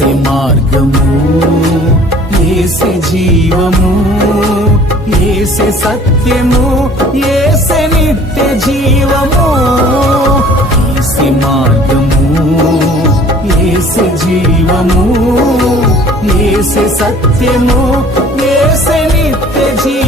ఏసే మార్గము, ఏసే జీవము, ఏసే సత్యము, ఏసే నిత్య జీవము. ఏసే మార్గము, ఏసే జీవము, ఏసే సత్యము, ఏసే నిత్య జీవము.